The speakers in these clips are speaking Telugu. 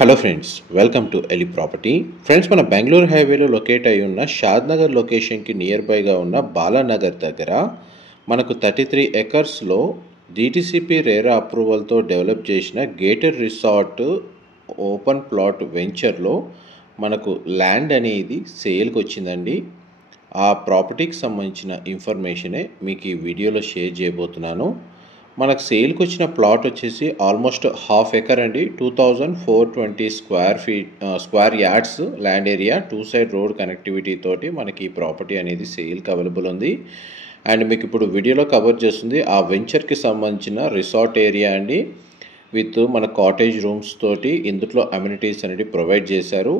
Hello friends, welcome to Eli property. Friends, మన బెంగళూరు హైవేలో లొకేట్ అయి ఉన్న షాద్ నగర్ లొకేషన్కి నియర్ బైగా ఉన్న బాలానగర్ దగ్గర మనకు 33 ఎకర్స్లో డిటిసిపి రేరా అప్రూవల్తో డెవలప్ చేసిన గేటెడ్ రిసార్ట్ ఓపెన్ ప్లాట్ వెంచర్లో మనకు ల్యాండ్ అనేది సేల్కి వచ్చిందండి. ఆ ప్రాపర్టీకి సంబంధించిన ఇన్ఫర్మేషనే మీకు ఈ వీడియోలో షేర్ చేయబోతున్నాను. మనకు సేల్కి వచ్చిన ప్లాట్ వచ్చేసి ఆల్మోస్ట్ హాఫ్ ఎకర్ అండి. 2420 square yards land area, 2 side road connectivity తోటి మనకి ఈ ప్రాపర్టీ అనేది సేల్కి అవైలబుల్ ఉంది. అండ్ మీకు ఇప్పుడు వీడియోలో కవర్ చేస్తుంది ఆ వెంచర్కి సంబంధించిన రిసార్ట్ ఏరియా అండి, విత్ మన కాటేజ్ రూమ్స్ తోటి ఇందులో అమ్యూనిటీస్ అనేది ప్రొవైడ్ చేశారు.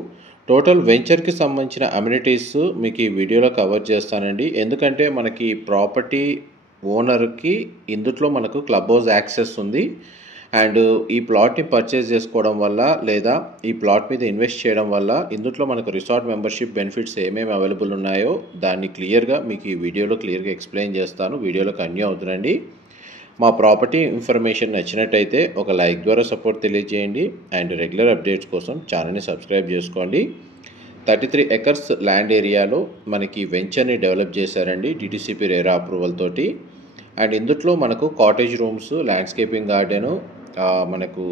టోటల్ వెంచర్కి సంబంధించిన అమ్యూనిటీస్ మీకు ఈ వీడియోలో కవర్ చేస్తానండి. ఎందుకంటే మనకి ప్రాపర్టీ ఓనర్కి ఇందులో మనకు క్లబ్ హౌస్ యాక్సెస్ ఉంది. అండ్ ఈ ప్లాట్ని పర్చేస్ చేసుకోవడం వల్ల లేదా ఈ ప్లాట్ మీద ఇన్వెస్ట్ చేయడం వల్ల ఇందులో మనకు రిసార్ట్ మెంబర్షిప్ బెనిఫిట్స్ ఏమేమి అవైలబుల్ ఉన్నాయో దాన్ని క్లియర్గా మీకు ఈ వీడియోలో క్లియర్గా ఎక్స్ప్లెయిన్ చేస్తాను. వీడియోలో కంటిన్యూ అవుతుందండి. మా ప్రాపర్టీ ఇన్ఫర్మేషన్ నచ్చినట్టయితే ఒక లైక్ ద్వారా సపోర్ట్ తెలియజేయండి. అండ్ రెగ్యులర్ అప్డేట్స్ కోసం ఛానల్ని సబ్స్క్రైబ్ చేసుకోండి. 33 ఎకర్స్ ల్యాండ్ ఏరియాలో మనకి వెంచర్ని డెవలప్ చేశారండి డిటిసిపి రేరా అప్రూవల్ తోటి. అండ్ ఇందులో మనకు కాటేజ్ రూమ్స్, ల్యాండ్స్కేపింగ్ గార్డెను, మనకు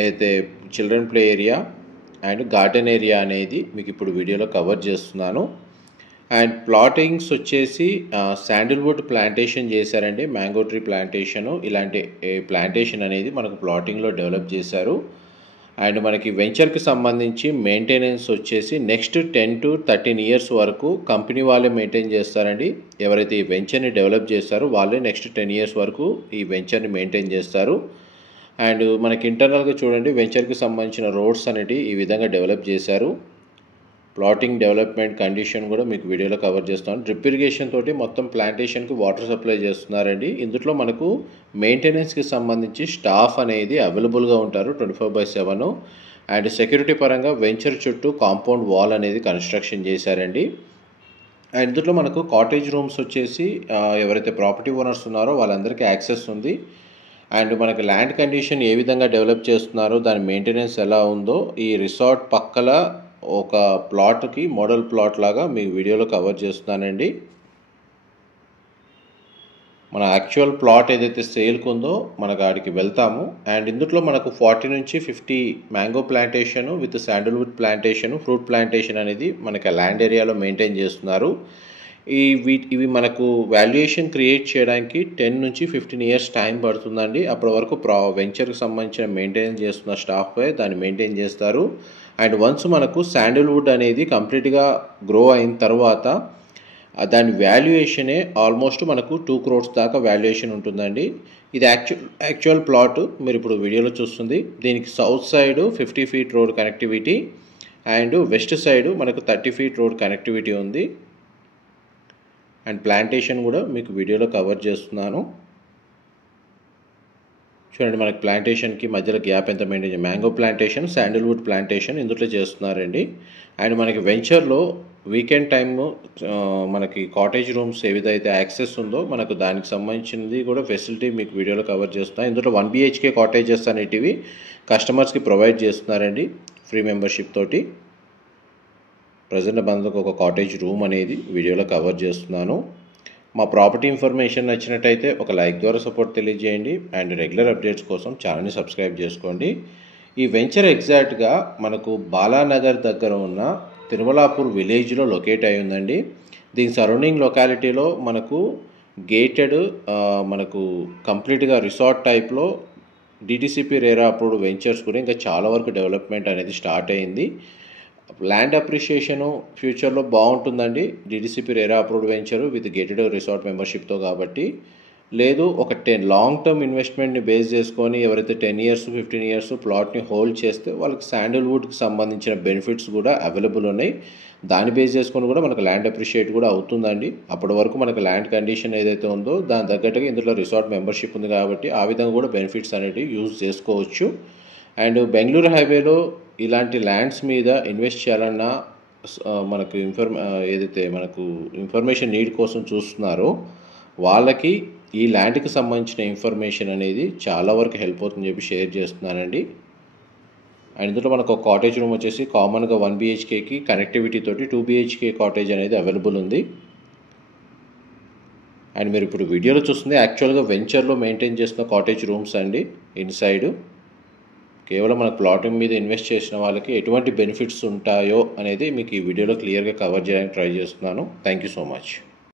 ఏదైతే children play area and garden area అనేది మీకు ఇప్పుడు వీడియోలో కవర్ చేస్తున్నాను. అండ్ ప్లాటింగ్స్ వచ్చేసి శాండిల్వుడ్ ప్లాంటేషన్ చేశారండి. మ్యాంగో ట్రీ ప్లాంటేషను, ఇలాంటి ప్లాంటేషన్ అనేది మనకు ప్లాటింగ్లో డెవలప్ చేశారు. అండ్ మనకి వెంచర్కి సంబంధించి మెయింటెనెన్స్ వచ్చేసి నెక్స్ట్ 10 to 13 ఇయర్స్ వరకు కంపెనీ వాళ్ళే మెయింటైన్ చేస్తారండి. ఎవరైతే ఈ వెంచర్ని డెవలప్ చేస్తారో వాళ్ళే నెక్స్ట్ 10 ఇయర్స్ వరకు ఈ వెంచర్ని మెయింటైన్ చేస్తారు. అండ్ మనకి ఇంటర్నల్గా చూడండి, వెంచర్కి సంబంధించిన రోడ్స్ అనేవి ఈ విధంగా డెవలప్ చేశారు. ప్లాటింగ్ డెవలప్మెంట్ కండిషన్ కూడా మీకు వీడియోలో కవర్ చేస్తాను. డ్రిప్ ఇరిగేషన్ తోటి మొత్తం ప్లాంటేషన్కి వాటర్ సప్లై చేస్తున్నారండి. ఇందులో మనకు మెయింటెనెన్స్కి సంబంధించి స్టాఫ్ అనేది అవైలబుల్గా ఉంటారు 24/7. అండ్ సెక్యూరిటీ పరంగా వెంచర్ చుట్టూ కాంపౌండ్ వాల్ అనేది కన్స్ట్రక్షన్ చేశారండి. అండ్ ఇందులో మనకు కాటేజ్ రూమ్స్ వచ్చేసి ఎవరైతే ప్రాపర్టీ ఓనర్స్ ఉన్నారో వాళ్ళందరికీ యాక్సెస్ ఉంది. అండ్ మనకి ల్యాండ్ కండిషన్ ఏ విధంగా డెవలప్ చేస్తున్నారో, దాని మెయింటెనెన్స్ ఎలా ఉందో ఈ రిసార్ట్ పక్కల ఒక ప్లాట్కి మోడల్ ప్లాట్ లాగా మీ వీడియోలో కవర్ చేస్తున్నానండి. మన యాక్చువల్ ప్లాట్ ఏదైతే సేల్కి ఉందో మనకు ఆడికి వెళ్తాము. అండ్ ఇందులో మనకు 40 నుంచి 50 mango plantation with Sandalwood plantation, fruit plantation అనేది మనకి ల్యాండ్ ఏరియాలో మెయింటైన్ చేస్తున్నారు. ఇవి మనకు వాల్యుయేషన్ క్రియేట్ చేయడానికి 10 నుంచి 15 ఇయర్స్ టైం పడుతుందండి. అప్పటి వరకు వెంచర్కి సంబంధించిన మెయింటెనెన్స్ చేస్తున్న స్టాఫ్పై దాన్ని మెయింటైన్ చేస్తారు. అండ్ వన్స్ మనకు శాండిల్వుడ్ అనేది కంప్లీట్గా గ్రో అయిన తర్వాత దాని వాల్యుయేషనే ఆల్మోస్ట్ మనకు 2 crores దాకా వాల్యుయేషన్ ఉంటుందండి. ఇది యాక్చువల్ ప్లాట్ మీరు ఇప్పుడు వీడియోలో చూస్తుంది. దీనికి south side 50 feet road connectivity and west side మనకు 30 feet రోడ్ కనెక్టివిటీ ఉంది. అండ్ ప్లాంటేషన్ కూడా మీకు వీడియోలో కవర్ చేస్తున్నాను. చూడండి, మనకి ప్లాంటేషన్కి మధ్యలో గ్యాప్ ఎంత maintain, mango plantation, Sandalwood plantation ఇందులో చేస్తున్నారండి. అండ్ మనకి వెంచర్లో వీకెండ్ టైము మనకి కాటేజ్ రూమ్స్ ఏదైతే యాక్సెస్ ఉందో మనకు దానికి సంబంధించింది కూడా ఫెసిలిటీ మీకు వీడియోలో కవర్ చేస్తున్నాను. ఇందులో 1 BHK కాటేజెస్ అనేటివి కస్టమర్స్కి ప్రొవైడ్ చేస్తున్నారండి ఫ్రీ మెంబర్షిప్ తోటి. ప్రజెంట్ బంధుకు ఒక కాటేజ్ రూమ్ అనేది వీడియోలో కవర్ చేస్తున్నాను. మా ప్రాపర్టీ ఇన్ఫర్మేషన్ నచ్చినట్టయితే ఒక లైక్ ద్వారా సపోర్ట్ తెలియజేయండి. అండ్ రెగ్యులర్ అప్డేట్స్ కోసం ఛానల్ని సబ్స్క్రైబ్ చేసుకోండి. ఈ వెంచర్ ఎగ్జాక్ట్గా మనకు బాలానగర్ దగ్గర ఉన్న తిరుమలాపూర్ విలేజ్లో లొకేట్ అయి ఉందండి. దీని సరౌండింగ్ లొకాలిటీలో మనకు గేటెడ్ మనకు కంప్లీట్గా రిసార్ట్ టైప్లో డిటిసిపి రేరా అప్రూవ్డ్ వెంచర్స్ కూడా ఇంకా చాలా వరకు డెవలప్మెంట్ అనేది స్టార్ట్ అయింది. ల్యాండ్ అప్రిషియేషను ఫ్యూచర్లో బాగుంటుందండి DTCP RERA approved venture with gated resort మెంబర్షిప్తో. కాబట్టి లేదు ఒక లాంగ్ టర్మ్ ఇన్వెస్ట్మెంట్ని బేస్ చేసుకొని ఎవరైతే 10 years 15 years ప్లాట్ని హోల్డ్ చేస్తే వాళ్ళకి శాండిల్వుడ్కి సంబంధించిన బెనిఫిట్స్ కూడా అవైలబుల్ ఉన్నాయి. దాన్ని బేస్ చేసుకొని కూడా మనకు ల్యాండ్ అప్రిషియేట్ కూడా అవుతుందండి. అప్పటి వరకు మనకు ల్యాండ్ కండిషన్ ఏదైతే ఉందో దాని తగ్గట్టుగా ఇందులో రిసార్ట్ మెంబర్షిప్ ఉంది కాబట్టి ఆ విధంగా కూడా బెనిఫిట్స్ అనేవి యూజ్ చేసుకోవచ్చు. అండ్ బెంగళూరు హైవేలో ఇలాంటి ల్యాండ్స్ మీద ఇన్వెస్ట్ చేయాలన్నా మనకు ఏదైతే మనకు ఇన్ఫర్మేషన్ నీడ్ కోసం చూస్తున్నారో వాళ్ళకి ఈ ల్యాండ్కి సంబంధించిన ఇన్ఫర్మేషన్ అనేది చాలా వరకు హెల్ప్ అవుతుందని చెప్పి షేర్ చేస్తున్నానండి. అండ్ ఇందులో మనకు ఒక కాటేజ్ రూమ్ వచ్చేసి కామన్గా 1 BHKకి కనెక్టివిటీ తోటి 2 BHK కాటేజ్ అనేది అవైలబుల్ ఉంది. అండ్ మీరు ఇప్పుడు వీడియోలో చూస్తుంది యాక్చువల్గా వెంచర్లో మెయింటైన్ చేస్తున్న కాటేజ్ రూమ్స్ అండి. ఇన్సైడ్ కేవలం మన ప్లాటింగ్ మీద ఇన్వెస్ట్ చేసిన వాళ్ళకి ఎటువంటి బెనిఫిట్స్ ఉంటాయో అనేది మీకు ఈ వీడియోలో క్లియర్గా కవర్ చేయడానికి ట్రై చేస్తున్నాను. Thank you so much.